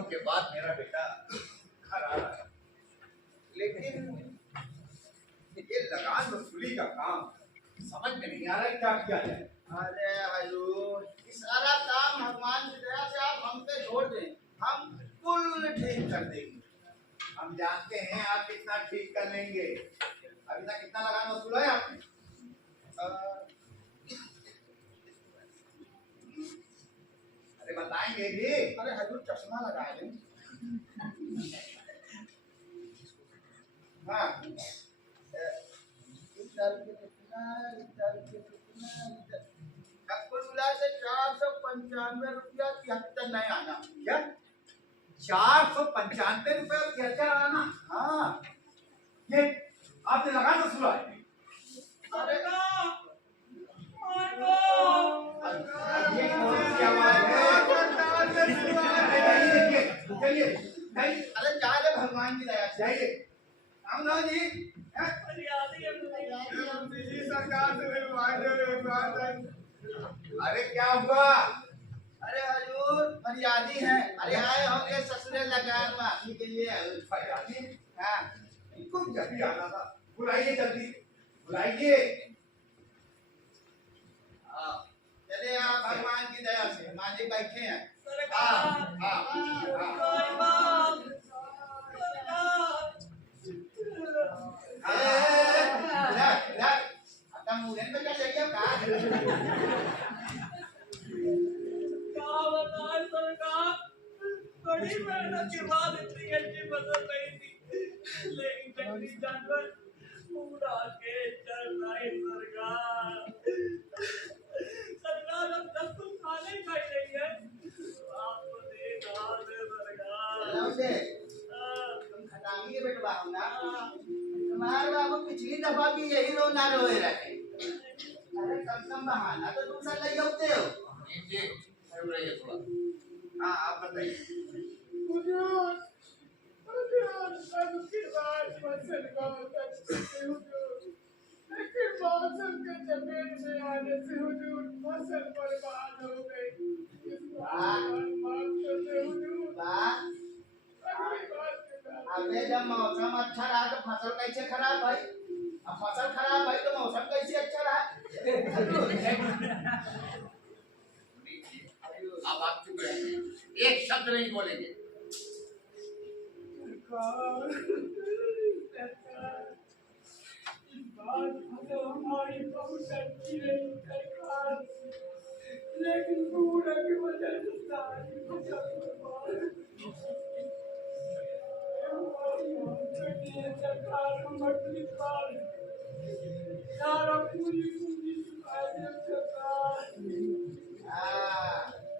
दिनों के बाद मेरा बेटा घर आ रहा है, लेकिन ये लगान वसूली का काम समझ में नहीं आ रहा है क्या किया जाए। अरे हजूर, इस सारा काम भगवान की दया से आप हम पे छोड़ दें, हम बिल्कुल ठीक कर देंगे। हम जानते हैं आप कितना ठीक कर लेंगे। अभी तक कितना लगान वसूला है आपने? अरे बताएंगे जी। अरे हजूर चश्मा लगा लें। हाँ, कुल मिला के 495 रुपया 73 नहीं आना। क्या 495 रुपए और 73 आना? हाँ, ये आपने लगान वसूला है? अरे ये कौन सी आवाज है? चलिए अरे जाए भगवान की दया से। जाइए। हम लोग जी सरकार से अरे क्या हुआ? अरे हजूर फरियादी हैं। अरे आए होंगे ससुरे लगान माफी के लिए। फरियादी? हाँ, इनको भी जल्दी आना था। बुलाइए जल्दी, बुलाइए। चले आप भगवान की दया से माजी बैठे हैं। मुझे क्या चाहिए बड़ी मेहनत के बाद इतनी अच्छी फसल नहीं थी, लेकिन जंगली जानवर पूरा के चल रहे सरकार। सरकार अब तक तुम खाने का ही नहीं है, आपको दे दाल है सरकार। तुम खटांगी के बेटवा हो ना। तुम्हारे बाबू पिछली दफा भी यही रोना रोए रहे। अरे कम बहाना तो तुम सब ले होते हो। जी रहिए थोड़ा। हाँ आप बताइए। उसके बाद फसल का लेकिन मौसम के चपेट में आने से हुजूर फसल बर्बाद हो गई। इस बात करते हुजूर अबे जब मौसम अच्छा रहा तो फसल कैसे खराब भाई? अब फसल खराब भाई तो मौसम कैसे अच्छा रहा? अब आप चुप रहिए, एक शब्द नहीं बोलेंगे। हमारी बहुत अच्छी रही सरकार, लेकिन बूढ़े की वजह से सारी फसल बर्बाद। सरकार को मछली पाल सारा पूरी पूंजी चुका दे सरकार।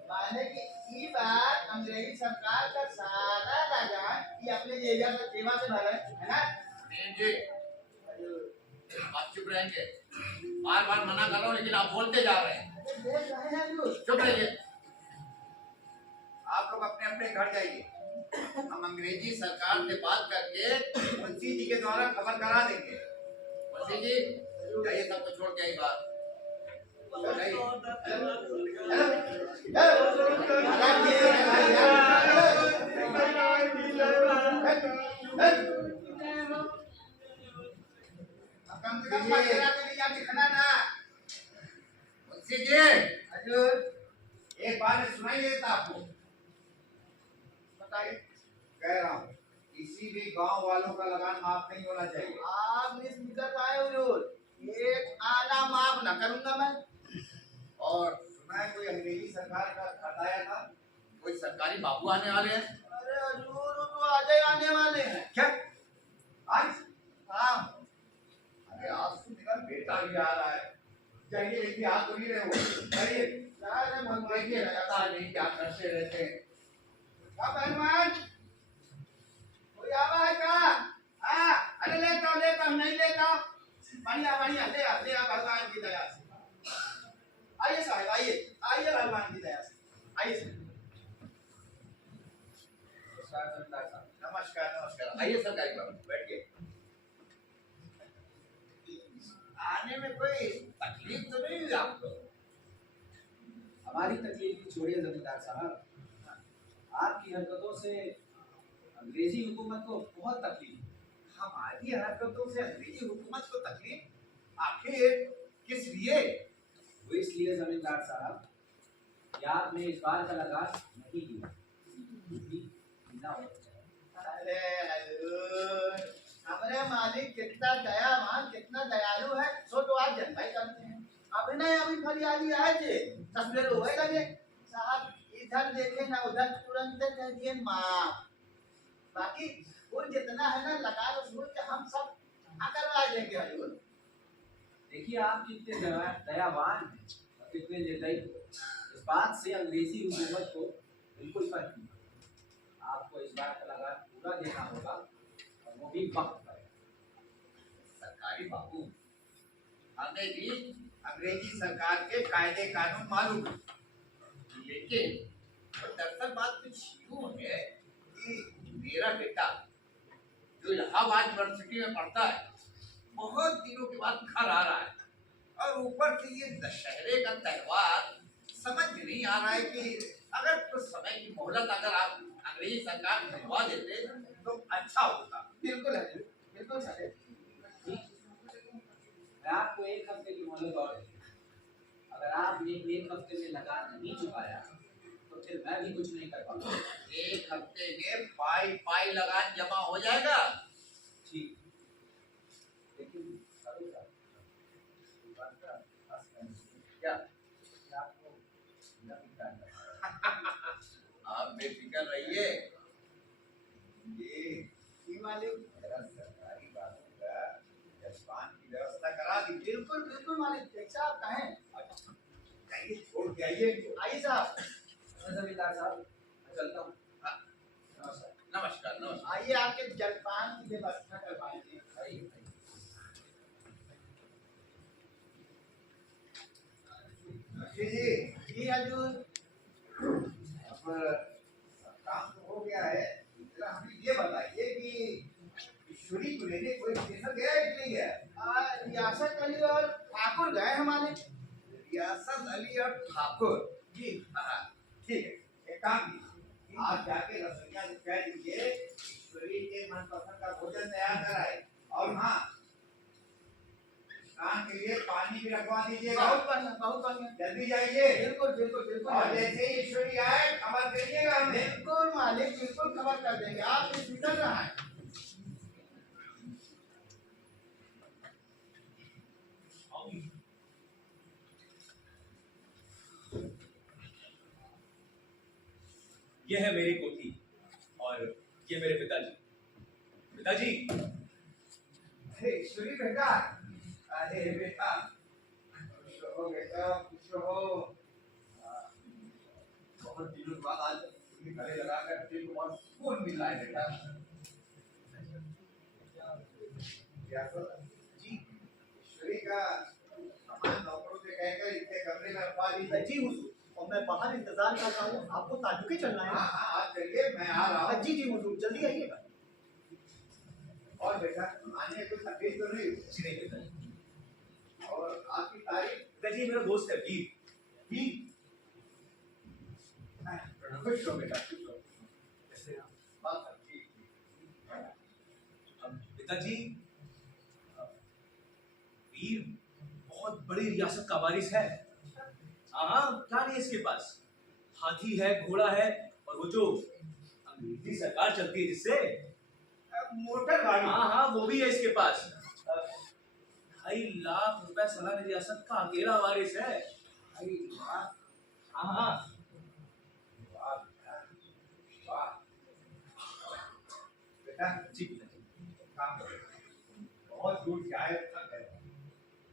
माने कि ये बात अंग्रेजी सरकार का सारा लगान ये अपने एरिया से सेवा से भर है ना? नहीं जी, आप चुप रहेंगे। बार बार मना कर रहा हूँ लेकिन आप बोलते जा रहे हैं। चुप रहिए। आप लोग अपने अपने घर जाइए। हम अंग्रेजी सरकार से बात करके मुंशी जी के द्वारा खबर करा देंगे। मुंशी जी जाइए, सबको छोड़ के आई बात। कम से कम मेरा दिखना ना। मुंशी जी हजूर, एक बार सुनाई देता आपको? बताइए। कह रहा हूँ किसी भी गांव वालों का लगान माफ नहीं होना चाहिए। आप निश्चित आए हुजूर, एक आना माफ न करूंगा मैं। और सुना है कोई अंग्रेजी सरकार का खत आया था, कोई सरकारी बाबू आने वाले हैं? अरे हुजूर वो तो आज ही आने वाले हैं। क्या आज? हाँ, अरे आज तो मेरा बेटा भी आ रहा है। जाइए, लेकिन आप तो नहीं रहे हो। जाइए, सारे भगवान देखिए पता नहीं क्या करते रहते हैं। क्या मेहमान कोई आवा है क्या? हाँ, अरे लेता हूँ नहीं लेता। बढ़िया बढ़िया ले आ भगवान की दया से। आइए साहब आइए भगवान की दया से आइए। नमस्कार। आइए सरकारी बाबू, बैठिए। आने में कोई तकलीफ तो नहीं हुई आपको? हमारी तकलीफ छोड़िए जमींदार साहब, आपकी हरकतों से अंग्रेजी हुकूमत को बहुत तकलीफ है। हमारी हरकतों से अंग्रेजी हुकूमत को तकलीफ? आखिर किस लिए? वो इसलिए जमींदार साहब कि आपने इस बार का लगान नहीं दिया, क्योंकि बिना अरे हजूर, हमारे मालिक कितना दयावान, कितना दयालु है, सो तो आप जनवाई करते हैं। अभी नहीं, अभी फरियादी आए थे, तस्वीर हुए लगे साहब, इधर देखे ना उधर, तुरंत कह दिए माफ। बाकी वो जितना है ना लगान उसूल के हम सब करवा देंगे हजूर। देखिए आप कितने दयावान हैं और कितने निर्दयी। इस बात से अंग्रेजी हुकूमत को बिल्कुल फर्क नहीं पड़ता। आपको इस बार का लगान पूरा देना होगा और वो भी वक्त पर। सरकारी बाबू, हमें भी अंग्रेजी सरकार के कायदे कानून मालूम है, लेकिन दरअसल बात कुछ यूं है कि मेरा बेटा जो इलाहाबाद यूनिवर्सिटी में पढ़ता है, बहुत दिनों के बाद घर आ रहा है, और ऊपर से ये दशहरे का त्योहार, समझ में नहीं आ रहा है कि अगर कुछ समय की मोहलत अगर आप अंग्रेजी सरकार दिलवा देते तो अच्छा होता। बिल्कुल हजूर, बिल्कुल सही। मैं आपको एक हफ्ते की मोहलत और दूंगा। अगर आपने एक हफ्ते में लगान नहीं चुकाया तो फिर मैं भी कुछ नहीं कर पाऊंगा। एक हफ्ते में पाई पाई लगान जमा हो जाएगा। ठीक, लेकिन क्या आपको आप बेफिक्र रहिए, ये मालिक सरकारी बातों का जजमान की व्यवस्था करा दी। बिल्कुल बिल्कुल मालिक, जैसा आप कहें। जाइए, छोड़ के आइए इनको। आइए साहब। जमींदार साहब मैं चलता हूँ। नमस्कार नमस्कार। आइए, आपके जलपान की व्यवस्था करवाएंगे। आइए। जी हजूर। अब काम तो हो गया है, जरा हमें ये बताइए कि ईश्वरी को लेने कोई स्टेशन गया है कि नहीं गया? रियासत अली और ठाकुर गए हमारे। रियासत अली और ठाकुर जी हाँ, ठीक है, एक काम कीजिए, आप जाके रसोइया से कह दीजिए ईश्वरी के मनपसंद का भोजन तैयार कराए, और हाँ, स्नान के लिए पानी भी रखवा दीजिएगा। बहुत बढ़िया, बहुत बढ़िया। जल्दी जाइए। बिल्कुल बिल्कुल बिल्कुल। और जैसे ही ईश्वरी आए खबर करिएगा हमें। बिल्कुल मालिक, बिल्कुल खबर कर देंगे, आप निकल रहा है। ये है मेरी कोठी और ये मेरे पिताजी। पिताजी, अरे ईश्वरी बेटा, अरे बेटा, खुश रहो बेटा, खुश रहो। बहुत दिनों बाद आज तुम्हें गले लगाकर दिल को बहुत सुकून मिल रहा है बेटा। जी, ईश्वरी का सामान नौकरों से कहकर इनके कमरे में रखवा दीजिए। जी हुजूर, और मैं बाहर इंतजार कर रहा हूँ, आपको ताजुके चलना है। हाँ हाँ, आप चलिए, मैं आ रहा हूँ। जी जी हुजूर, जल्दी आइएगा। और बेटा, आने कोई तकलीफ तो नहीं? जी नहीं पिताजी। और आपकी तारीफ? पिताजी मेरा दोस्त है वीर। भी खुश हो बेटा, खुश हो। कैसे हैं आप? बात ठीक। पिताजी, वीर बहुत बड़ी रियासत का वारिस है। हाँ, क्या नहीं इसके पास, हाथी है, घोड़ा है, और वो जो अंग्रेजी सरकार चलती है जिससे, मोटर गाड़ी। हाँ हाँ वो भी है इसके पास। 2.5 लाख रुपए सालाना रियासत का अकेला वारिस है। हाँ हाँ। वाह, वाह। बेटा जी पिताजी। काम करो, बहुत दूर से आए, थक गए,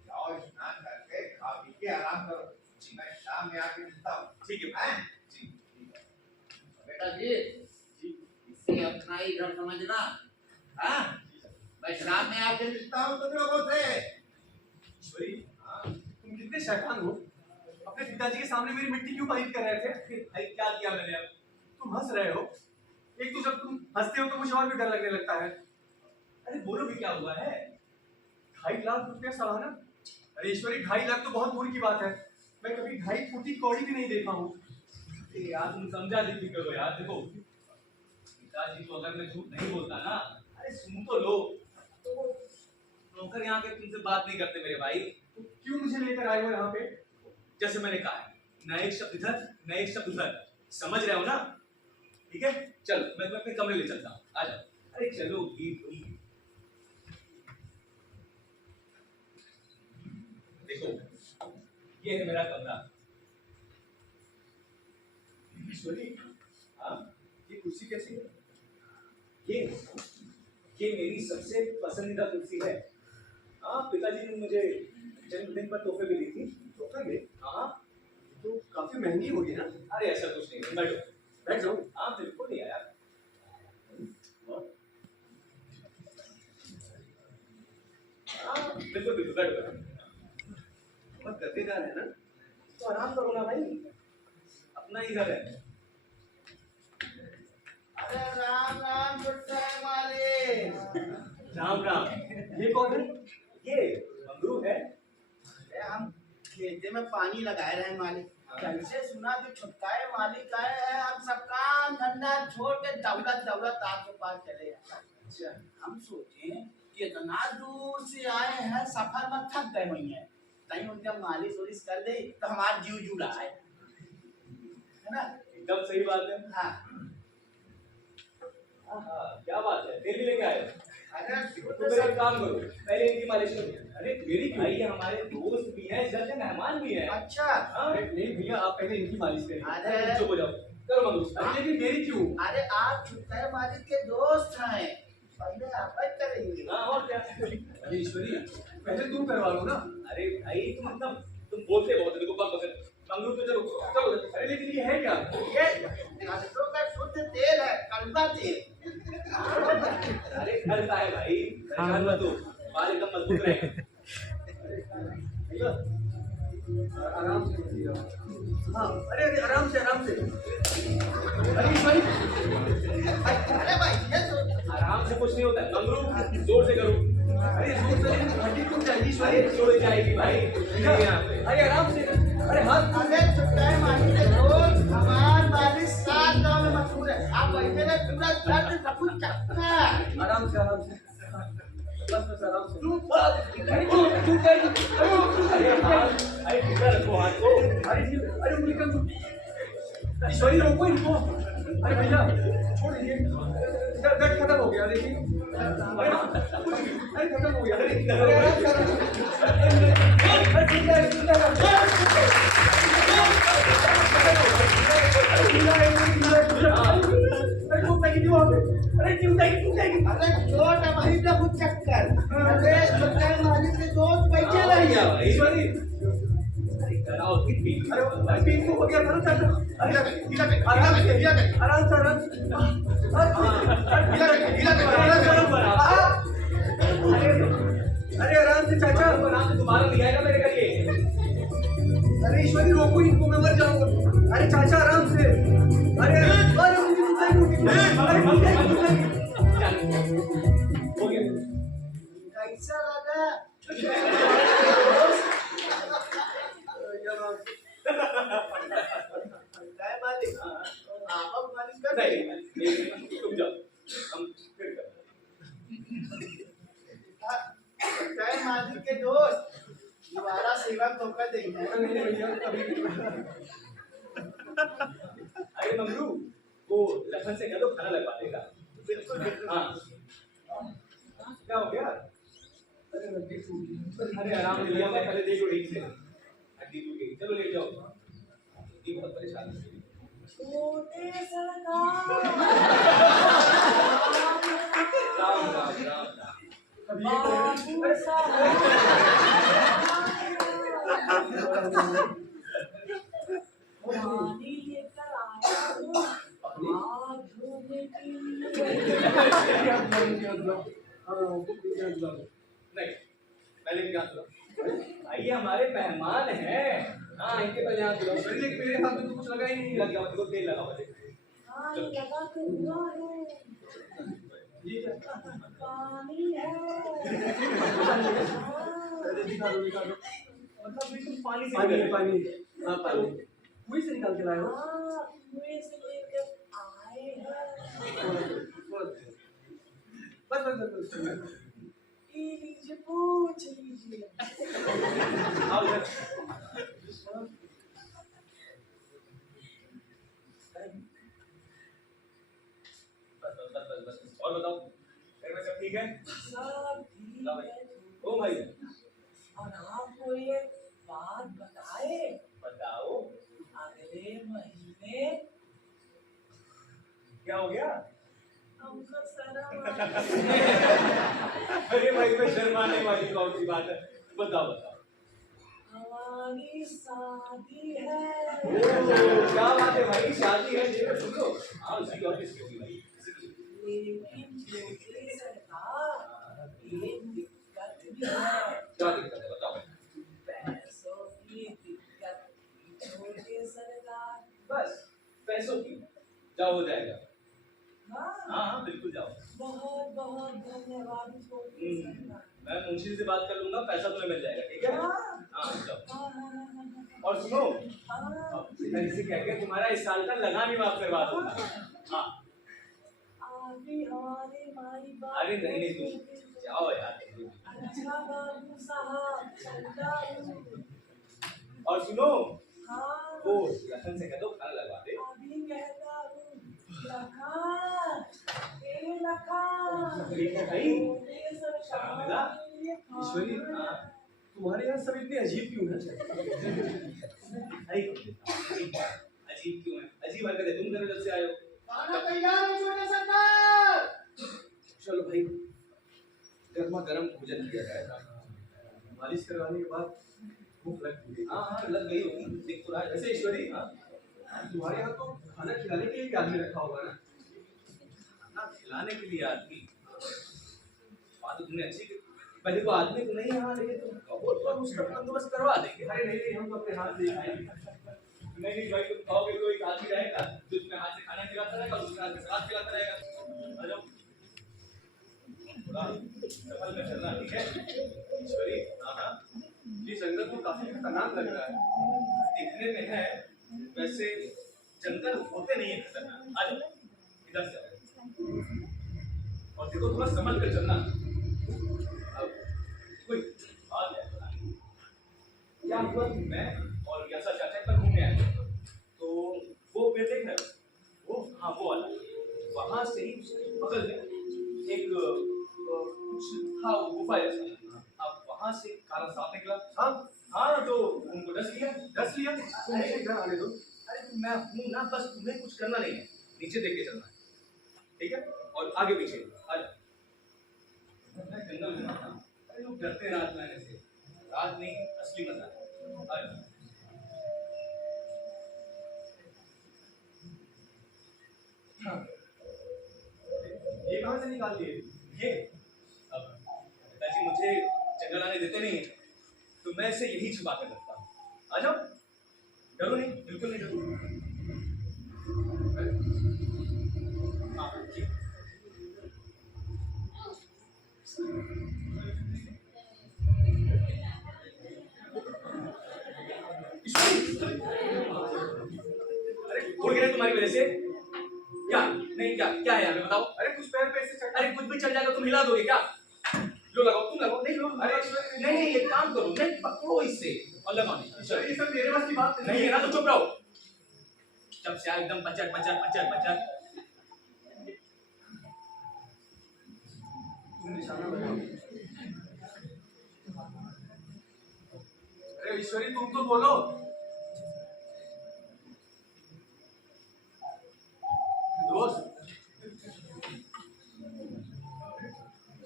जाओ स्नान करके खा पी के आराम करो। मैं शाम में आके मिलता हूँ। ठीक है हैं? जी। बेटा जी, इसे अपना ही घर समझना। हाँ, मैं शाम में आके मिलता हूँ तुम लोगों से। ईश्वरी, तुम कितने शैतान हो, अपने पिताजी के सामने मेरी मिट्टी क्यों पलीत कर रहे थे? भाई क्या किया मैंने अब? तुम हंस रहे हो। एक तो जब तुम हंसते हो तो मुझे और भी डर लगने लगता है। अरे बोलो भी क्या हुआ है? 2.5 लाख रुपया सालाना? अरे ईश्वरी, 2.5 लाख तो बहुत दूर की बात है। मैं कभी 2.5 फुटी कौड़ी भी नहीं देखा हूँ। यार तुम समझा दी करो यार। देखो पिताजी को अगर मैं झूठ नहीं बोलता ना, अरे सुन तो लो, तो वो नौकर यहाँ के तुमसे बात नहीं करते मेरे भाई। तो क्यों मुझे लेकर आए हो यहाँ पे? जैसे मैंने कहा है, न एक शब्द इधर न एक शब्द उधर, समझ रहे हो ना? ठीक है, चलो मैं तुम्हें अपने कमरे ले चलता हूँ, आ जाओ। अरे चलो तुम देखो, ये है मेरा कमरा। ईश्वरी, हाँ ये कुर्सी कैसी है? ये मेरी सबसे पसंदीदा कुर्सी है। हाँ पिताजी ने मुझे जन्मदिन पर तोहफे भी दी थी। तोहफे में? हाँ तो काफी महंगी होगी ना? अरे ऐसा कुछ नहीं, बैठो बैठ जाओ। हाँ बिल्कुल नहीं आया। हाँ बिल्कुल बिल्कुल बैठो। बहुत गद्देदार है ना, तो आराम करो ना भाई, अपना ही घर है। अरे राम राम छुट्टा मालिक। राम राम। ये कौन है? ये मंगरू है। अरे हम खेते में पानी लगाए रहे मालिक, कल से सुना कि छुट्टा मालिक आए हैं, हम सब काम धंधा छोड़ के दौलत दौलत आपके पास चले जाए। अच्छा हम सोचे कि इतना दूर से आए हैं, सफर में थक गए हुई हैं, कहीं उनका मालिश वालिश कर दे तो हमारा जीव जुड़ा है ना? एकदम सही बात है। हाँ क्या बात है, फिर भी लेके आए? अरे तो फिर एक काम करो, पहले इनकी मालिश करो। अरे मेरी भाई ये हमारे दोस्त भी हैं, घर के मेहमान भी हैं। अच्छा हाँ नहीं भैया, आप पहले इनकी मालिश करिए। अरे चुप हो जाओ, करो मंगरू। अरे लेकिन मेरी क्यों? अरे आप छुट्टा मालिक के दोस्त हैं, पहले आप ही करेंगे। हाँ और क्या? अरे ईश्वरी, पहले तुम करवा लो ना। अरे भाई तुम बोलते बहुत, देखो बात पसंद मंगरू तो चलो चलो। अरे लेकिन ये है क्या? ये सरसों का शुद्ध तेल है, कड़वा तेल। अरे घर का है भाई, परेशान मत हो, बाल एकदम मजबूत रहेंगे। आराम से। हाँ अरे अरे आराम से आराम से। अरे भाई अरे भाई ये तो आराम से कुछ नहीं होता, मंगरू जोर से करो। अरे जोर से नहीं, हड्डी टूट जाएगी। अरे जोड़ जाएगी भाई। अरे आराम से। अरे हाथ। अरे छुट्टा मालिक के दोस्त, हमार मालिक 7 गांव में मशहूर है, आप बैठे रहे पूरा दर्द सब कुछ चक्का। आराम से आराम से, बस आराम से। अरे टूट जाएगी। अरे किधर रखो हाथ को? अरे उंगली ईश्वरी रोको इनको। अरे भैया छोड़ दीजिए, दर्द खत्म हो गया। देखिए अरे खत्म हो गया। अरे आराम से। अरे चोट है वहीं पे कुछ चक्कर। अरे छुट्टा मालिक के दोस्त बैठे रहिए। ईश्वरी अरे पीन को हो गया था ना चाचा। अरे आराम से आराम से। अरे आराम से चाचा, आराम से। तुम्हारा नहीं आएगा मेरे घर ये। अरे ईश्वरी रोको इनको, मैं मर जाऊंगा। अरे चाचा आराम से। अरे हो गया। कैसा लगा? छुट्टा मालिक आप मालिश कर नहीं तुम जाओ, हम फिर कर। छुट्टा मालिक के दोस्त दोबारा सेवा धोखा देंगे। अरे मंगरू वो लखन से कह दो खाना लगवा देगा। बिल्कुल बिल्कुल। हाँ क्या हो गया? अरे आराम से लिया, मैं पहले देखो ठीक से, हड्डी टूट गई। चलो ले जाओ, ये बहुत परेशान है। छोटे सरकार राम राम राम राम। बाबू साहब पानी लेकर आया हूँ हाथ धोने के लिए। नहीं पहले भी जान लो, आइए हमारे मेहमान हैं। हाँ इनके पास यहाँ बुलाओ। लेकिन मेरे हाथ में तो कुछ लगा ही नहीं। लग गया, तेल लगा हुआ है। हाँ ये लगा के हुआ है, ये क्या? पानी है। दिखा दो। मतलब बिल्कुल पानी से पानी हाँ पानी कुएं से निकाल के लाए हो? हाँ कुएं से लेकर आए हैं। बस बस बस बस। ये लीजिए, पूछ लीजिए। आओ इधर। बस और बताओ, घर में सब ठीक है? सब ठीक ला भाई। है। ओ भाई, और आपको ये बात बताए, बताओ अगले महीने क्या हो गया? हमको शर्म आ अरे भाई, कोई शर्माने वाली कौन सी बात है? बताओ बताओ। हमारी शादी है। ओ, क्या बात है भाई, शादी है, ये तो सुनो। आओ जी, और किसकी होगी भाई? लेकिन छोटे सरकार, एक दिक्कत भी है। क्या दिक्कत है बताओ। पैसों की दिक्कत, छोटे सरकार। बस पैसों की, जाओ हो जाएगा। हाँ, हाँ बिल्कुल जाओ। बहुत बहुत धन्यवाद छोटे सरकार। मैं मुंशी से बात कर लूंगा, पैसा तुम्हें मिल जाएगा, ठीक है? हाँ, हाँ जाओ। हाँ, और सुनो, हाँ, इधर से कह के तुम्हारा इस साल का लगान ही माफ करवा दूंगा। हाँ। अभी हमारे माई बाप अरे नहीं नहीं, तुम जाओ यार। अच्छा बाबू साहब, चलता हूँ। और सुनो, हाँ, वो लखन से कह दो खाना लगवा दे। अभी कहता हूँ। लखन, ए लखन, ठीक है भाई। छोटे सरकार के लिए ईश्वरी, खाना हाँ, तुम्हारे यहाँ सब इतने अजीब क्यों हैं? अजीब क्यों है? अजीब हरकत है, तुम घर जब से आए हो। खाना तैयार है छोटे सरकार। चलो भाई, गर्मा गर्म भोजन किया जाएगा। मालिश करवाने के बाद भूख लग गई। हाँ हाँ लग गई होगी, देख तो रहा है। वैसे ईश्वरी, हाँ, तुम्हारे यहाँ तो खाना खिलाने के लिए भी आदमी रखा होगा ना? खाना खिलाने के लिए आदमी? बात तो तुमने अच्छी की। पहले तो आदमी को नहीं यहाँ लेके तुम कहो तो हम उसका बंदोबस्त करवा देंगे। अरे नहीं नहीं, हम तो अपने हाथ से खाएंगे। नहीं भाई, तुम कहोगे तो एक आदमी रहेगा जो तुम्हें हाथ से खाना खिलाता रहेगा, दूसरे हाथ से सलाद खिलाता रहेगा। आ जाओ, थोड़ा संभल में चलना, ठीक है? ईश्वरी, हाँ हाँ, ये जंगल तो काफी खतरनाक लग रहा है। दिखने में है, वैसे जंगल होते नहीं है खतरनाक। आ जाओ, इधर से आओ। और देखो थोड़ा संभल कर चलना। अब कोई आ गया, क्या हुआ कि मैं और यशा चाचा पर घूमने आए, तो वो पेड़ देख रहे हो? वो, हाँ वो वाला, वहां से ही उसके बगल में एक कुछ था, वो गुफा जैसा। अब वहां से काला सांप निकला। हाँ हाँ, तो उनको डस लिया। डस लिया? तुम नीचे घर आने दो। अरे मैं हूँ ना, बस तुम्हें कुछ करना नहीं है, नीचे देख के चलना है, ठीक है? और आगे पीछे आ जाओ। मैं जंगल में आता हूँ। अरे लोग डरते हैं रात में आने से, रात नहीं असली मजा है। आ जाओ। हाँ। ये कहाँ से निकाल लिए? ये अब पिताजी मुझे जंगल आने देते नहीं, तो मैं इसे यही छुपा कर रखता हूँ। आ जाओ, डरो नहीं, बिल्कुल नहीं डरो। हाँ जी। अरे उड़ गए तुम्हारी वजह से। क्या नहीं, क्या क्या है यहाँ पे बताओ? अरे कुछ पैर पे ऐसे, अरे कुछ भी चल जाएगा, तुम हिला दोगे क्या? लो लगाओ, तुम लगाओ। नहीं लो, अरे नहीं नहीं, एक काम करो, नहीं पकड़ो इससे और लगाओ। ये सब मेरे पास की बात नहीं है ना, तो चुप रहो। जब से आए एकदम बचर बचर बचर बचर। तुम निशाना लगाओ। अरे ईश्वरी, तुम तो बोलो। दोस्त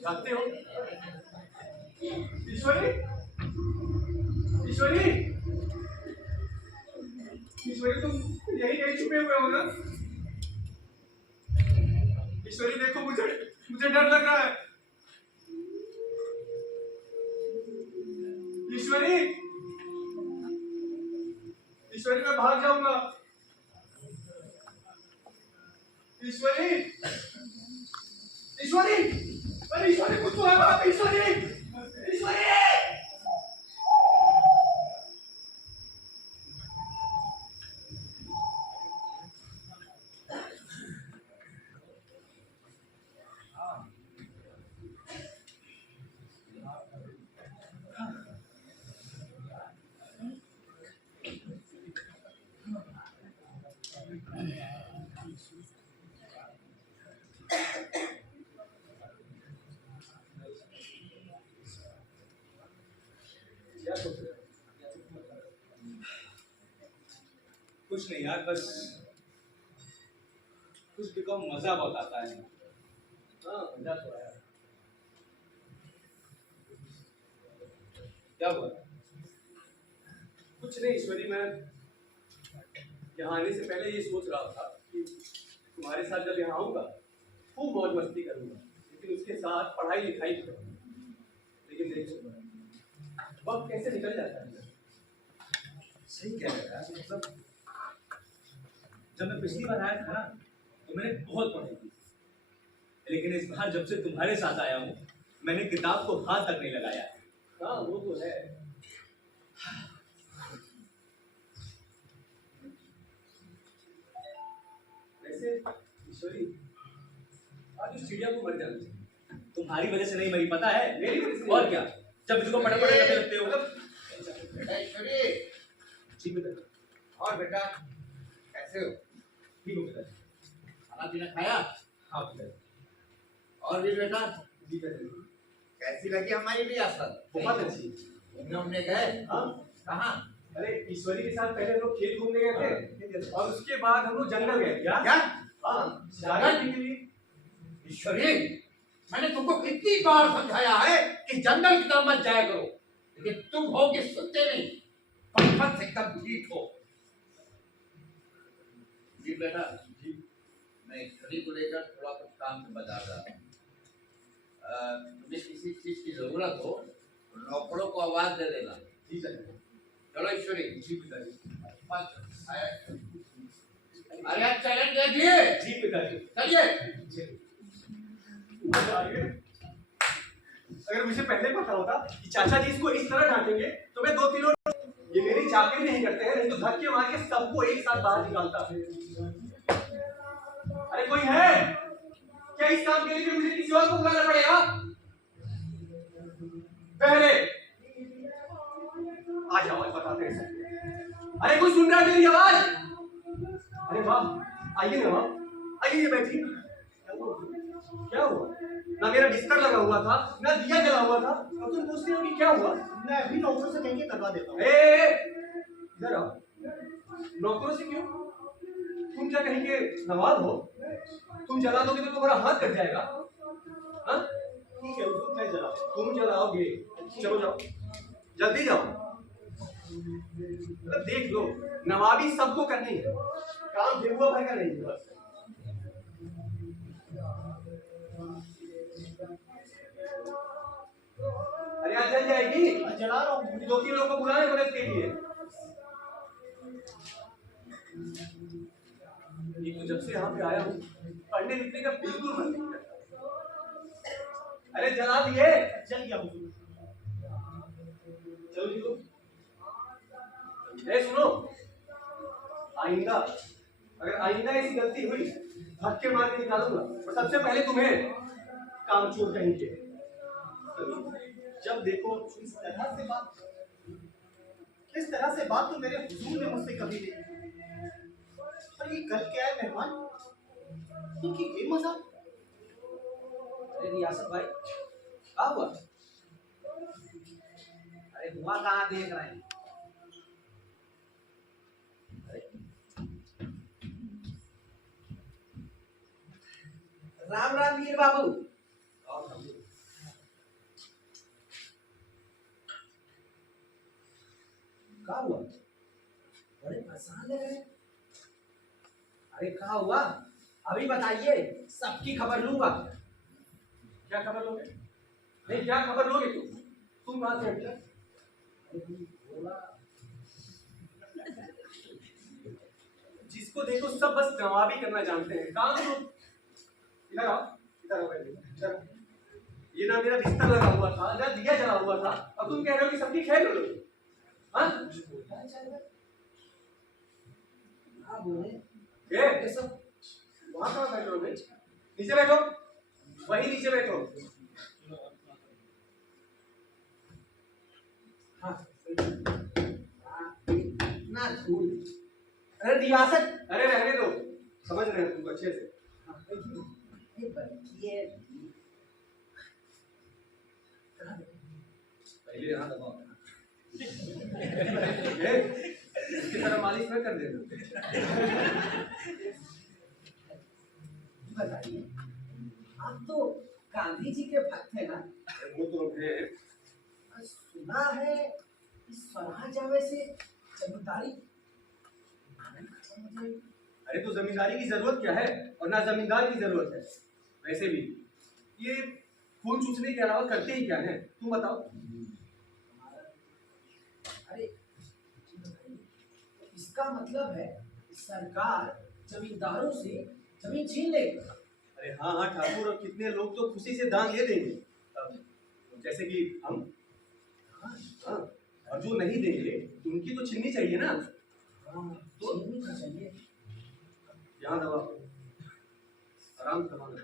जानते हो ईश्वरी, ईश्वरी, ईश्वरी, तुम यही कहीं छुपे हुए हो ना? ईश्वरी देखो, मुझे मुझे डर लग रहा है। ईश्वरी, ईश्वरी, मैं भाग जाऊंगा। ईश्वरी, ईश्वरी, अरे ईश्वरी, कुछ तो है वहां पे। ईश्वरी, ईश्वरी, कुछ नहीं यार, बस कुछ भी कम, मजा बहुत आता है। हाँ मजा तो है। क्या हुआ? कुछ नहीं ईश्वरी, मैं यहाँ आने से पहले ये सोच रहा था कि तुम्हारे साथ जब यहाँ आऊँगा खूब मौज मस्ती करूँगा, लेकिन उसके साथ पढ़ाई लिखाई भी करूँगा। लेकिन देखो वक्त कैसे निकल जाता है। सही कह रहा है। मतलब जब मैं पिछली बार आया था ना तो मैंने बहुत पढ़ाई की, लेकिन इस बार जब से तुम्हारे साथ आया हूँ मैंने किताब को हाथ तक नहीं लगाया। हाँ वो तो है। वैसे ईश्वरी, आज उस चिड़िया को मर जाना चाहिए। तुम्हारी वजह से नहीं मरी, पता है? मेरी वजह से और क्या, जब इसको पढ़ पढ़ करते लगते हो। बेटा ईश्वरी, ठीक बेटा। और बेटा कैसे हो? ठीक हो बेटा। खाना पीना खाया? हाँ बेटा। और भी बेटा जी बेटा। कैसी लगी हमारी रियासत? बहुत अच्छी। घूमने उमने गए? हाँ कहाँ? अरे ईश्वरी के साथ पहले हम लोग खेत घूमने गए थे और उसके बाद हम लोग जंगल गए। क्या? क्या? हाँ जंगल के लिए। ईश्वरी, मैंने तुमको कितनी बार समझाया है कि जंगल की तरफ मत जाया करो, लेकिन तुम हो कि सुनते नहीं, बचपन से एकदम ढीठ हो। जी बेटा जी, मैं ईश्वरी को लेकर थोड़ा कुछ काम से बाजार जा रहा हूँ। तुम्हें किसी चीज की जरूरत हो तो नौकरों को आवाज दे देना। जी सर। चलो ईश्वरी। जी पिताजी। अरे आप चैलेंज दे दिए। जी पिताजी। चलिए। अगर मुझे पहले पता होता कि चाचा जी इसको इस तरह डांटेंगे तो मैं 2-3 और ये मेरी चाकरी नहीं करते हैं, नहीं तो धक्के मार के सबको एक साथ बाहर निकालता। अरे कोई है क्या? इस काम के लिए भी मुझे किसी और को बुलाना पड़ेगा? पहले आ जाओ, बताते हैं सब। अरे कोई सुन रहा है मेरी आवाज? अरे वाह, आइए ना वाह, आइए बैठिए। क्या हुआ? ना मेरा बिस्तर लगा हुआ था, ना दिया जला हुआ था, और तुम पूछते हो कि क्या हुआ? मैं अभी नौकरों से कह के करवा देता हूँ। इधर आओ। नौकरों से क्यों? तुम क्या कहेंगे नवाब हो? तुम जला दोगे तो तुम्हारा हाथ कट जाएगा। हाँ ठीक है उसको मैं जला। तुम जलाओगे? चलो जाओ, जल्दी जाओ। मतलब देख लो, नवाबी सबको करनी है, काम बेहुआ भाई का नहीं है बस। अरे आज जल जाएगी। जला रहा हूँ। 2-3 लोगों को बुलाए मदद के लिए। ये तो जब से यहाँ पे आया हूँ पढ़ने लिखने का बिल्कुल मन नहीं करता। अरे जला दिए। जल गया हूँ। चलो निकलो। ए सुनो, आइंदा अगर आइंदा ऐसी गलती हुई धक्के मार के निकालूंगा और सबसे पहले तुम्हें काम चोर कहेंगे। जब देखो इस तरह से बात तो मेरे हुजूर ने मुझसे कभी नहीं। पर ये कल क्या है मेहमान? क्योंकि ये मजाक। अरे रियासत भाई क्या हुआ? अरे हुआ कहाँ देख रहे हैं? राम राम वीर बाबू। क्या हुआ? बड़े परेशान लग रहे हैं। अरे क्या हुआ अभी बताइए, सबकी खबर लूंगा। क्या खबर लोगे? नहीं क्या खबर लोगे तुम बात कर। जिसको देखो सब बस नवाबी करना जानते हैं, काम तो इधर आओ, इधर आओ पहले, इधर आओ। ये ना मेरा बिस्तर लगा हुआ था, ना दिया जला हुआ था, अब तुम कह रहे हो कि सबकी खैर करो। हाँ ये सब वहां कहाँ बैठ रहे हो? नीचे बैठो, वही नीचे बैठो। हाँ ना धूल। अरे रियासत, अरे रहने दो, समझ रहे हो तुम अच्छे से। पहले यहाँ दबाओ। इसकी तरह मालिश मैं कर देना। बताइए, आप तो गांधी जी के भक्त हैं ना? वो तो है। सुना है इस स्वराज आवे से जमींदारी। अरे तो जमींदारी की जरूरत क्या है, और ना जमींदार की जरूरत है। वैसे भी ये खून चूसने के अलावा करते ही क्या है, तुम बताओ। अरे इसका मतलब है सरकार जमींदारों से जमीन छीन लेगी। अरे हाँ हाँ ठाकुर, और कितने लोग तो खुशी से दान ले देंगे। जैसे कि हम। हाँ, और जो नहीं देंगे उनकी तो छीननी चाहिए ना। तो चाहिए। यहाँ दबा, आराम से दबाना।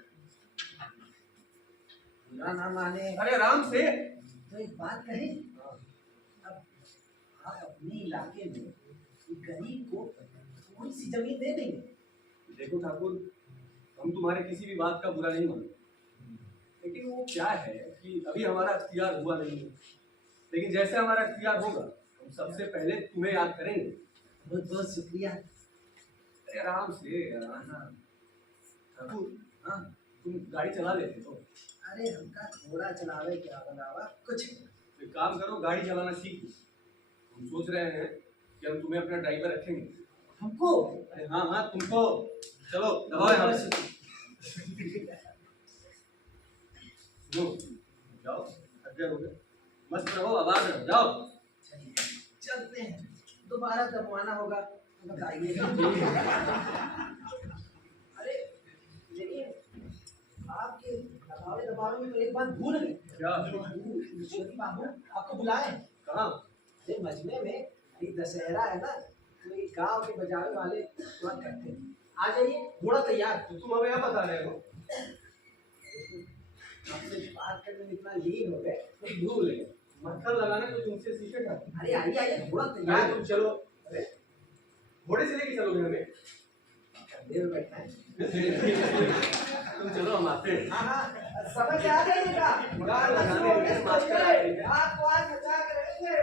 बुरा ना माने अरे आराम से। तो एक बात कही, अब आप अपने इलाके में गरीब को थोड़ी सी जमीन दे देंगे। देखो ठाकुर, हम तुम्हारे किसी भी बात का बुरा नहीं मानते, लेकिन वो क्या है कि अभी हमारा अख्तियार हुआ नहीं है। लेकिन जैसे हमारा अख्तियार होगा, हम सबसे पहले तुम्हें याद करेंगे। बहुत बहुत शुक्रिया। अरे आराम से। ठाकुर, हाँ, तुम गाड़ी चला लेते हो? अरे हमका थोड़ा चलावे के अलावा कुछ नहीं। तो एक काम करो, गाड़ी चलाना सीख लो। हम सोच रहे हैं कि हम तुम्हें अपना ड्राइवर रखेंगे। हमको? अरे हाँ हाँ, तुमको। चलो दबाओ यहाँ से। सुनो, जाओ, थक गए होगे। मस्त रहो, आवाज रहो, जाओ। चलते हैं, दोबारा दबवाना होगा तो बताइए। अरे लेकिन आपके दबावे दबावे में तो एक बात भूल गए। क्या? ईश्वरी बाबू आपको बुलाए। कहाँ? अरे मजमे में अभी दशहरा है ना, तो एक गांव के बजावे वाले बात करते हैं। आ जाइए, घोड़ा तैयार। तो तुम हमें यहाँ बता रहे हो? आपसे बात करने में इतना लीन हो गए तो भूल गए। मक्खन लगाना तो तुमसे सीखे था। अरे आइए आइए, घोड़ा यार तैयार। तुम चलो। अरे घोड़े से लेके चलोगे हमें? कंधे में बैठना है। तुम चलो, हम आते हैं। हाँ हाँ, समझ आ जाइएगा। गाड़ लगाने में मास्टर आएंगे। आपको आज बचा के रहेंगे।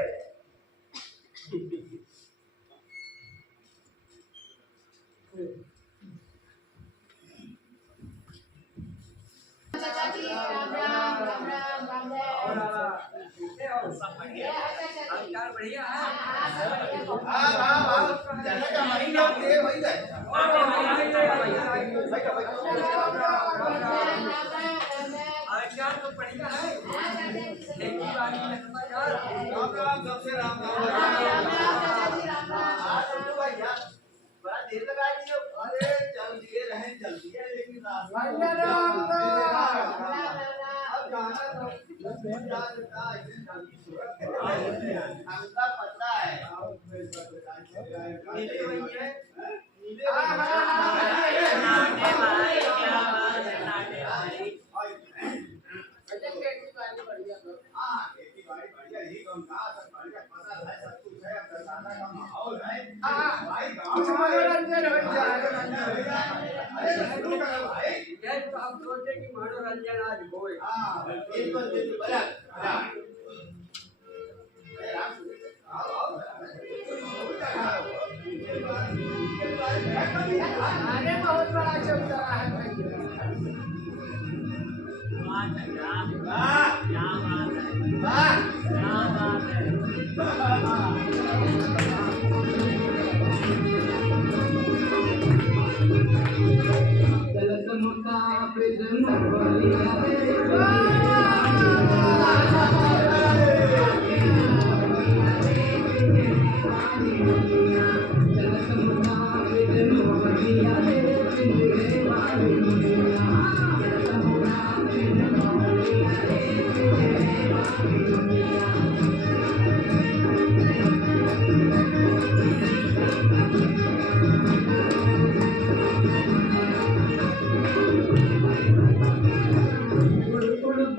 चाचा जी राम राम राम राम राम राम। हालचाल बढ़िया है। हाँ हाँ हाँ, जैसा कि हमारी लोग थे वही गए। हालचाल तो बढ़िया है। राम राम, सबसे राम राम। हाँ, तो भैया, बड़ा देर लगा दिए। अरे चल दिए रहे, चल दिए, लेकिन रास्ता अब जाना तो हमका पता है। नीले वही है, नीले कुछ मनोरंजन हो मनोरंजन आज होए। बिल्कुल बिल्कुल, बड़ा अरे बहुत बड़ा चौतरा है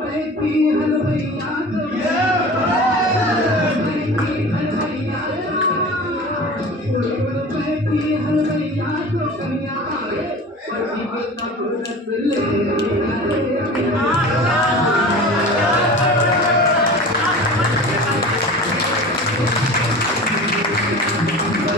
Thank you.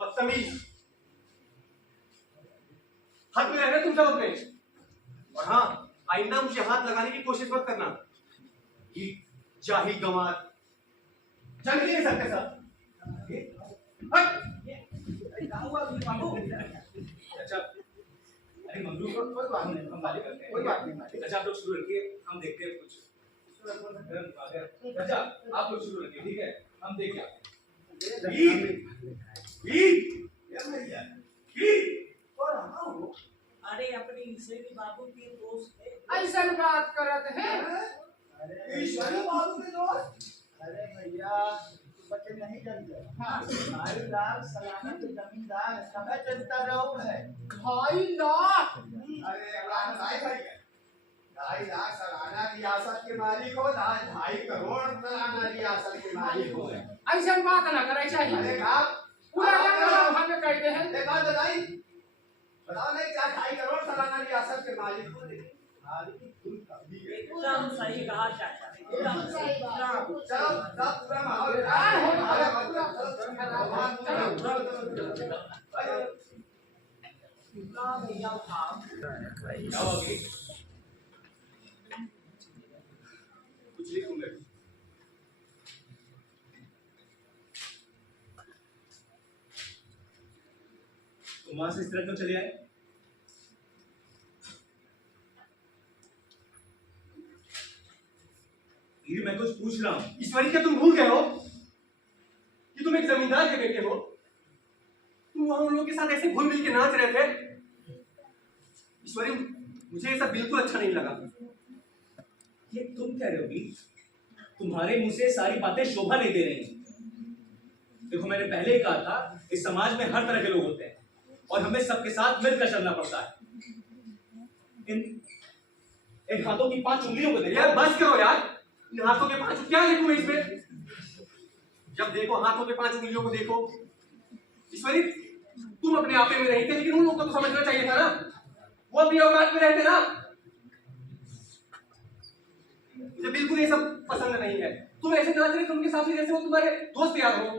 बदतमीज, हाथ में रहना तुम सब अपने। और हाँ, आइंदा मुझे हाथ लगाने की कोशिश मत करना। ये जाहिल गंवार चल नहीं सकते साथ। अच्छा, अरे मंजू कोई बात नहीं, हम बातें करते हैं। कोई बात नहीं। अच्छा आप लोग शुरू रखिए, हम देखते हैं कुछ। अच्छा आप लोग शुरू रखिए, ठीक है, हम देखते हैं। अरे अपने ईश्वरी बाबू के दोस्त है। ऐसा बात करत है। ईश्वरी बाबू के दोस्त? अरे भैया बच्चे नहीं जानते। हाँ, 2.5 लाख सालाना के जमींदार समय चलता रहो है। 2.5 लाख। अरे राम भाई भैया 2.5 लाख सालाना रियासत के मालिक हो, 2.5 करोड़ सालाना रियासत के मालिक हो। ऐसा बात ना करे चाहिए। अरे आप पूरा जंगल भाग कर दे हैं। देखा तो नहीं, बताओ नहीं, 2.5 करोड़ सालाना रियासत के मालिक हो, लेकिन हारी फुल कभी है। एकदम सही कहा चाचा, एकदम सही बात। चलो सब पूरा माहौल भैया उठाओ। क्या होगी? कुछ लिखूंगा। तुम वहां से इस तरह क्यों चले आए? ये मैं कुछ पूछ रहा हूँ। ईश्वरी, क्या तुम भूल गए हो कि तुम एक जमींदार के बेटे हो? तुम वहां उन लोगों के साथ ऐसे घुल मिल के नाच रहे थे। ईश्वरी, मुझे ये सब बिल्कुल अच्छा नहीं लगा। ये तुम कह रहे हो भी? तुम्हारे मुंह से सारी बातें शोभा नहीं दे रही। देखो मैंने पहले ही कहा था, इस समाज में हर तरह के लोग होते हैं और हमें सबके साथ मिलकर चलना पड़ता है। इन हाथों की 5 उंगलियों को देखो। यार बस करो यार, इन हाथों के 5 क्या लिखूं मैं इसमें? जब देखो हाथों के 5 उंगलियों को देखो। ईश्वरी, तुम अपने आपे में नहीं थे, लेकिन उन लोगों को तो समझना चाहिए था ना, वो अपनी औकात में रहते ना। मुझे बिल्कुल ये सब पसंद नहीं है। तुम ऐसे नाच रहे तुमके सामने जैसे वो तुम्हारे दोस्त यार हो।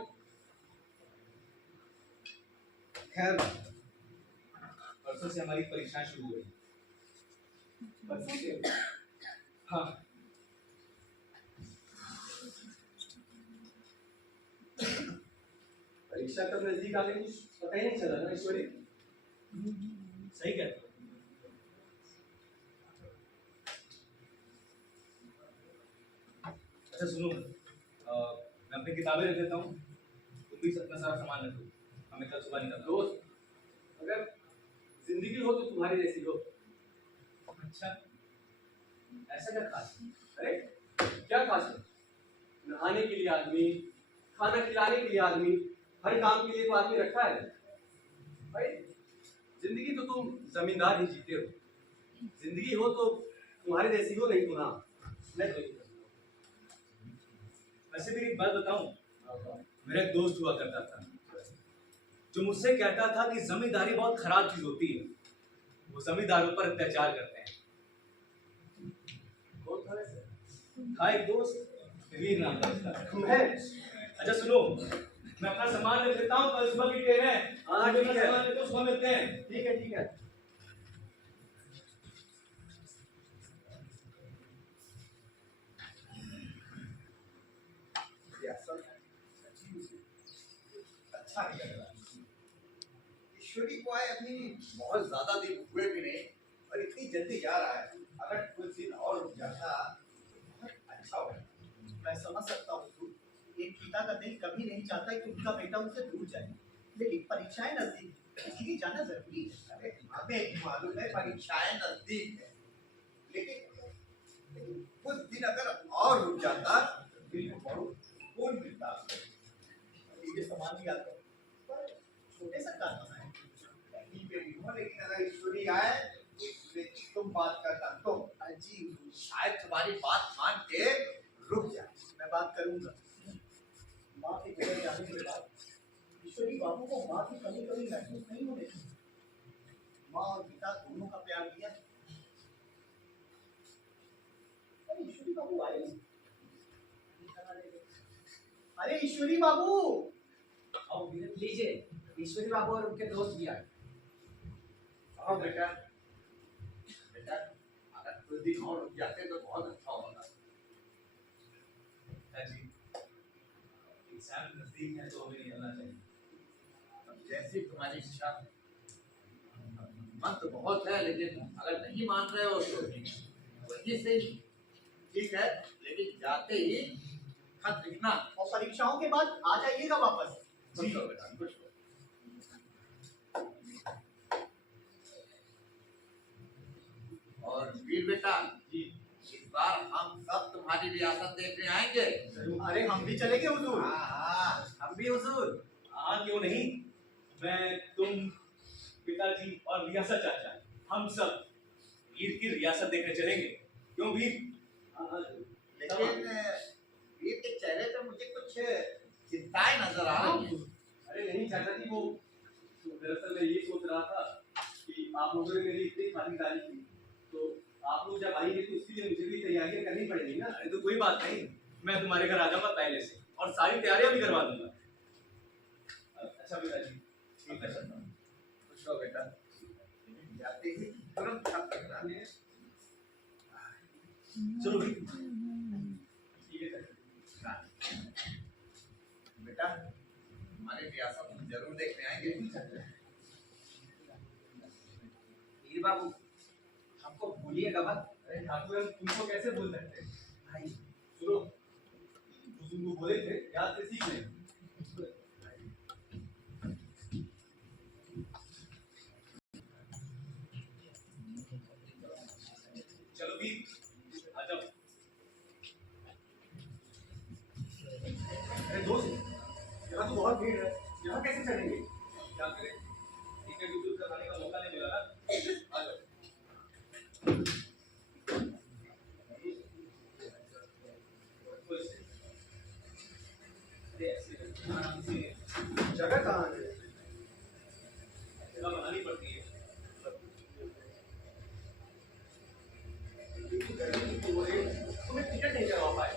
खैर, परसों से हमारी परीक्षाएं शुरू हुई। परसों से? हाँ, परीक्षा कब नजदीक आ गई, कुछ पता ही नहीं चला ना ईश्वरी। सही कहते हो। अच्छा सुनो, मैं अपनी किताबें रख देता हूँ, तुम भी अपना सारा सामान रख दो, हमें कल सुबह निकलना। दोस्त, अगर जिंदगी हो तो तुम्हारी जैसी हो। अच्छा, ऐसा क्या खास? अरे क्या खास है? नहाने के लिए आदमी, खाना खिलाने के लिए आदमी, हर काम के लिए तो आदमी रखा है भाई। जिंदगी तो तुम जमींदार ही जीते हो। जिंदगी हो तो तुम्हारे जैसी हो, नहीं तो ना। मैं तो वैसे भी एक बात बताऊं, मेरा एक दोस्त हुआ करता था जो मुझसे कहता था कि जमींदारी बहुत खराब चीज होती है, वो जमींदारों पर अत्याचार करते हैं। कौन था वैसे? था एक दोस्त, वीर नाम था उसका। मैं? अच्छा सुनो, मैं अपना सामान रख देता हूँ, कल सुबह की ट्रेन है। हाँ, ठीक है। सामान लेकर सुबह मिलते हैं। ठीक है ठीक है। अच्छा नहीं लग रहा। ईश्वरी को आए अभी बहुत ज्यादा दिन हुए भी नहीं और इतनी जल्दी जा रहा है। अगर कुछ दिन और रुक जाता तो बहुत अच्छा होगा। मैं समझ सकता हूँ हुजूर, एक पिता का दिल कभी नहीं चाहता कि उनका बेटा उनसे दूर जाए, लेकिन परीक्षाएं नजदीक हैं, इसलिए जाना जरूरी है। अरे हमें भी मालूम है परीक्षाएं नजदीक है, लेकिन कुछ दिन अगर और रुक जाता तो दिल को बहुत सुकून मिलता। ये सामान भी आता है, पर छोटे सरकार बनाए। कहीं पे भी हो, लेकिन अगर ईश्वरी आए तो ईश्वरी की तुम बात करता तो जी हुजूर, शायद तुम्हारी बात मान के रुक जाए। मैं बात करूंगा। माँ के गुजर जाने के बाद ईश्वरी बाबू को माँ की कमी कभी महसूस नहीं होने दी। माँ और पिता दोनों का प्यार दिया। अरे ईश्वरी बाबू आए नहीं। अरे ईश्वरी बाबू, और लीजिए, ईश्वरी बाबू और उनके दोस्त भी आए। आओ बेटा, बेटा अगर कुछ दिन और रुक जाते तो बहुत अच्छा होगा। जी एग्जाम नजदीक है तो हमें निकलना चाहिए। अब जैसी तुम्हारी इच्छा। मन तो बहुत है, लेकिन अगर नहीं मान रहे हो तो वही से ठीक है, लेकिन जाते ही खत लिखना। और परीक्षाओं के बाद आ जाइएगा वापस। खुश हो बेटा, खुश हो। और वीर बेटा जी, इस बार हम सब तुम्हारी रियासत देखने आएंगे। अरे हम भी चलेंगे हुजूर। हाँ, हम भी हुजूर। हाँ क्यों नहीं, मैं तुम पिताजी और रियासत चाचा हम सब वीर की रियासत देखने चलेंगे। क्यों वीर? लेकिन वीर के चेहरे पे मुझे कुछ चिंताएं नजर आ रही हैं। अरे नहीं चाचा जी, वो तो दरअसल मैं ये सोच रहा था कि आप लोगों ने मेरी इतनी खातिरदारी की, तो आप लोग जब आएंगे तो उसके लिए मुझे भी तैयारियां करनी पड़ेगी ना। अरे तो कोई बात नहीं, मैं तुम्हारे घर आ जाऊंगा पहले से और सारी तैयारियां भी करवा दूंगा। अच्छा पिताजी, ठीक है चलता हूँ। खुश हो बेटा, जाते ही तुरंत खत लिखना। चलो वीर। ठीक है चाचा। हाँ। बेटा हमारे रियासत हम जरूर देखने आएंगे। वीर बाबू, हमको भूलिएगा मत। अरे ठाकुर, हम तुमको कैसे भूल सकते हैं? भाई सुनो, जो तुमको बोले थे याद से सीख लें। चलो वीर आ जाओ। अरे दोस्त, यहाँ तो बहुत भीड़ है, यहाँ कैसे चलेंगे? क्या करें, टिकट विद्युत करवाने का मौका नहीं मिला ना। आ जाओ। जगह कहाँ है? जगह बनानी पड़ती है। तुम्हें टिकट नहीं करवा पाए।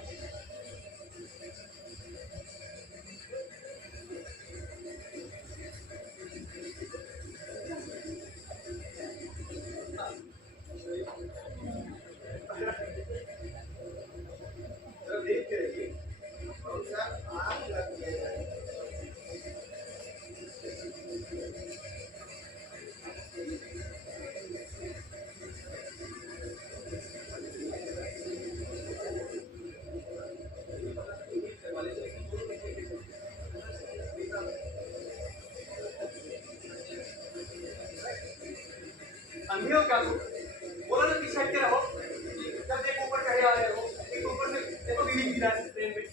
जरा देख के रहिए। और सब आग लग गए। अंधे हो क्या तुम? बोला ना पीछे हट के रहो। जब देखो ऊपर चढ़े आ रहे हो, एक ऊपर से देखो बीड़ी गिरा है ट्रेन में।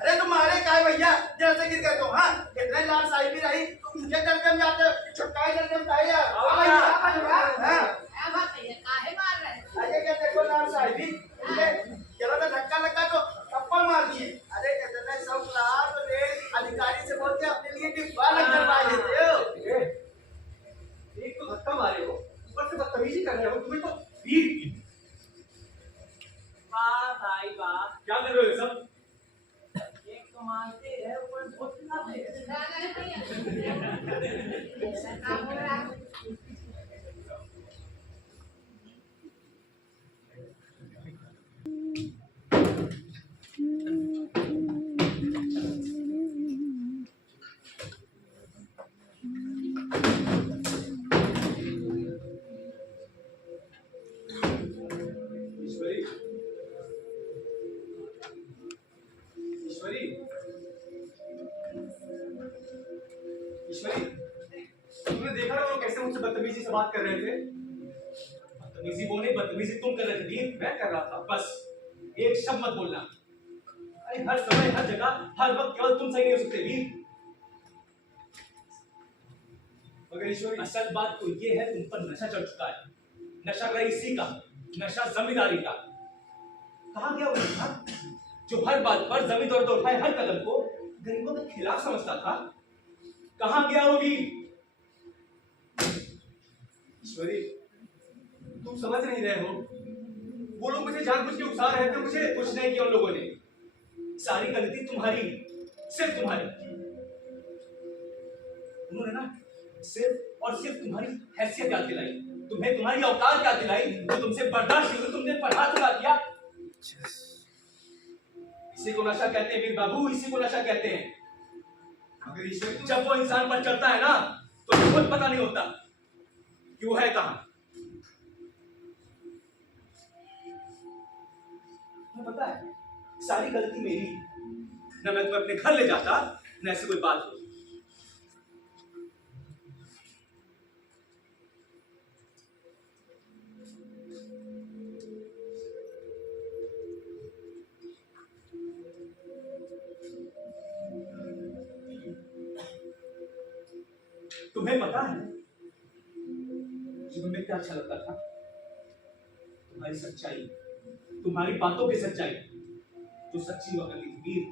अरे तुम्हारे क्या है भैया, जैसे गिर गए तुम? हाँ, कितने लाल साहिबी रही, तुम मुझे दर्जन जाते हो, छुटकाई दर्जन चाहिए। हाँ, काहे मार रहे हैं? अरे क्या देखो लाल साहिबी, जरा सा धक्का लगा तो थप्पड़ मार दिए। अरे कितने सब लाल रेल अधिकारी से बोल के अपने लिए डिब्बा अलग करवा लेते हो। एक तो धक्का मारे हो, ऊपर से बदतमीजी कर रहे हो, तुम्हें तो वीर वाह भाई वाह, क्या कर रहे हो ये सब? एक तो मारते हैं ऊपर बहुत खिलाते हैं। ईश्वरी, ईश्वरी, ईश्वरी, तुमने देखा ना वो कैसे मुझसे बदतमीजी से बात कर रहे थे? बदतमीजी वो नहीं, बदतमीजी तुम कर रहे थे वीर। मैं कर रहा था। बस एक शब्द मत बोलना। अरे हर समय हर जगह हर वक्त केवल तुम सही नहीं हो सकते वीर। मगर ईश्वरी, असल बात तो ये है तुम पर नशा चढ़ चुका है। नशा रईसी का, नशा जमींदारी का। कहाँ गया वो नशा जो हर बात पर जमींदार तो उठाए हर कदम को गरीबों के खिलाफ समझता था? कहाँ गया वो वीर? ईश्वरी, तुम समझ नहीं रहे हो। वो लोग मुझे जानबूझ के उकसा रहे थे। मुझे कुछ नहीं किया उन लोगों ने। सारी गलती तुम्हारी, सिर्फ तुम्हारी। उन्होंने ना सिर्फ और सिर्फ तुम्हारी हैसियत याद दिलाई, तुम्हें तुम्हारी औकात याद दिलाई, जो तुमसे बर्दाश्त नहीं हुई, तुमने पर हाथ उठा दिया। इसी को नशा कहते हैं वीर बाबू, इसी को नशा कहते हैं। मगर ईश्वरी, जब वो इंसान पर चढ़ता है ना तो खुद पता नहीं होता कि वो है कहाँ। तुम्हें पता है सारी गलती मेरी, न मैं तुम्हें अपने घर ले जाता न ऐसी कोई बात हो। तुम्हें पता है जीवन में क्या अच्छा लगता था? तुम्हारी सच्चाई, तुम्हारी बातों की सच्चाई जो सच्ची हुआ करती थी वीर।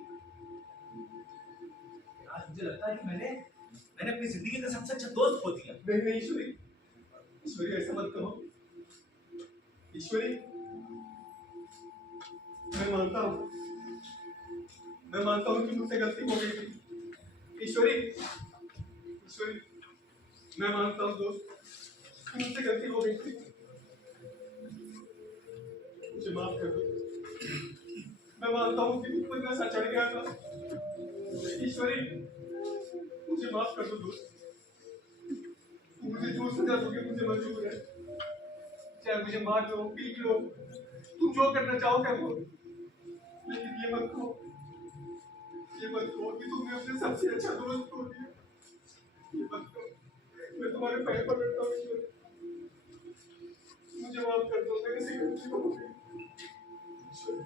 आज मुझे लगता है कि मैंने अपनी जिंदगी का सबसे अच्छा दोस्त खो दिया। नहीं नहीं ईश्वरी, ईश्वरी ऐसा मत कहो। ईश्वरी, मैं मानता हूँ कि मुझसे गलती हो गई थी। ईश्वरी, ईश्वरी, मैं मानता हूँ दोस्त कि मुझसे गलती हो गई थी। मुझे माफ कर दो। मैं मानता हूँ कि मुझ पर नशा चढ़ गया था। ईश्वरी, मुझे माफ कर दो दोस्त। तुम मुझे जो सजा दोगे मुझे मंजूर है। चाहे मुझे मार लो, पीट लो, तुम जो करना चाहो कर लो, लेकिन ये मत कहो कि तुमने अपने सबसे अच्छा दोस्त खो दिया। ये मत कहो। मैं तुम्हारे पैर पकड़ता हूँ ईश्वरी, मुझे माफ कर दो। मेरे से गलती हो गई ईश्वरी,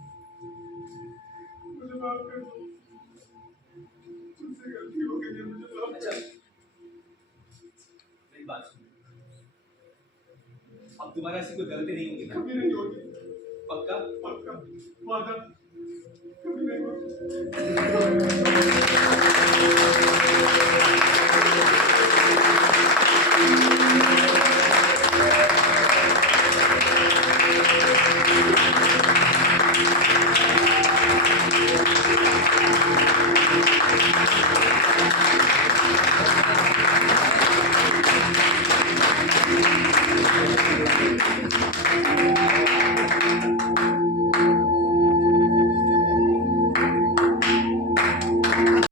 मुझे माफ कर दो। तुमसे गलती हो गई है, मुझे माफ कर दो। मेरी बात सुनो, अब तुम्हारा ऐसी कोई गलती नहीं होगी ना? कभी नहीं होगी। पक्का? पक्का, वादा, कभी नहीं होगी।